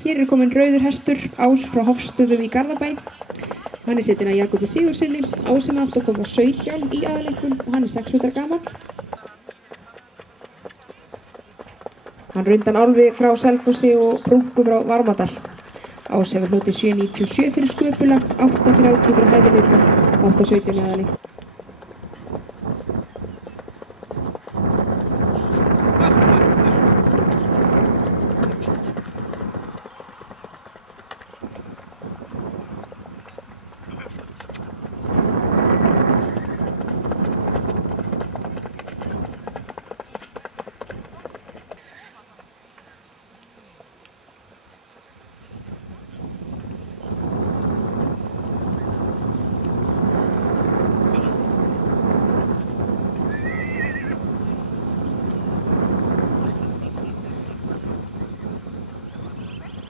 Hér kominn rauður hestur, Ás frá Hofstöðum í Garðabæ. Hann setinn af Jakobi Sigurðssyni, Ásinn átt að koma 17 í aðaleikun og hann 6 vetra gamall. Hann rundan Álfi frá Selfossi og Brúnku frá Varmadal. Ás hefur hlotið 7,97 fyrir sköpulag, 8,30 fyrir hæfileika og 8,17 í aðaleik.